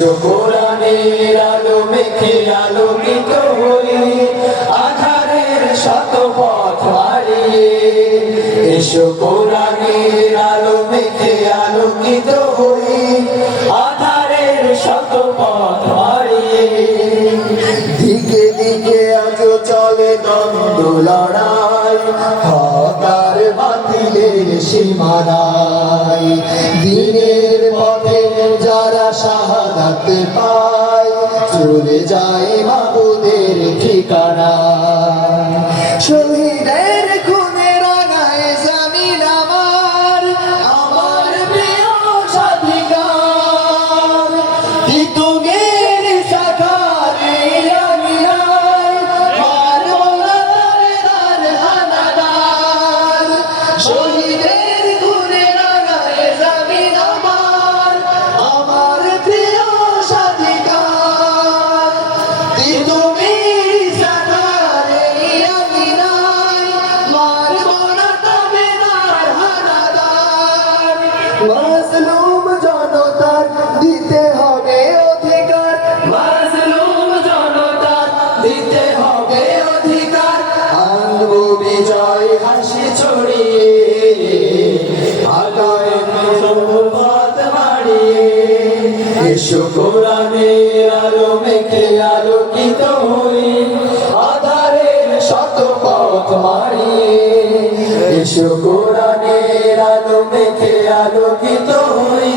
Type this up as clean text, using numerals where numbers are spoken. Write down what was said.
কোরআনের আলো মেখে আলোকিত হই, আঁধারের শত পথ হারিয়ে। এসো কোরআনের আলো মেখে আলোকিত হই, আঁধারের শত পথ হারিয়ে। দিকে দিকে আজ চলে দ্বন্দ্ব লড়াই, হক আর বাতিলের সীমানায়। দিনের পথে যারা শাহাদাত পায়, চলে যায় মাবুদের ঠিকানা। শহীদের খুনে রাঙায় জমিন আমার, আমার প্রিয় স্বাধিকার। তিতুমির শাখারে আমি নাই, মারবো না তার হানাদার। শহীদের খুনে রাঙায় জমিন আমার, আমার প্রিয় স্বাধিকার। তিতুমির শাখারে আমি নাই, মারবো না তার হানাদার। মাজলুম জনতার দিতে হবে অধিকার, মাজলুম জনতার দিতে হবে অধিকার। আনবো বিজয় হাসি ছড়িয়ে, আগায় পথ বাড়িয়ে। এসো কোরআনের আলো মেখে আলোকিত হই, আঁধারের শত পথ মারিয়ে। এসো কোরআনের আলো মেখে আলোকিত হই,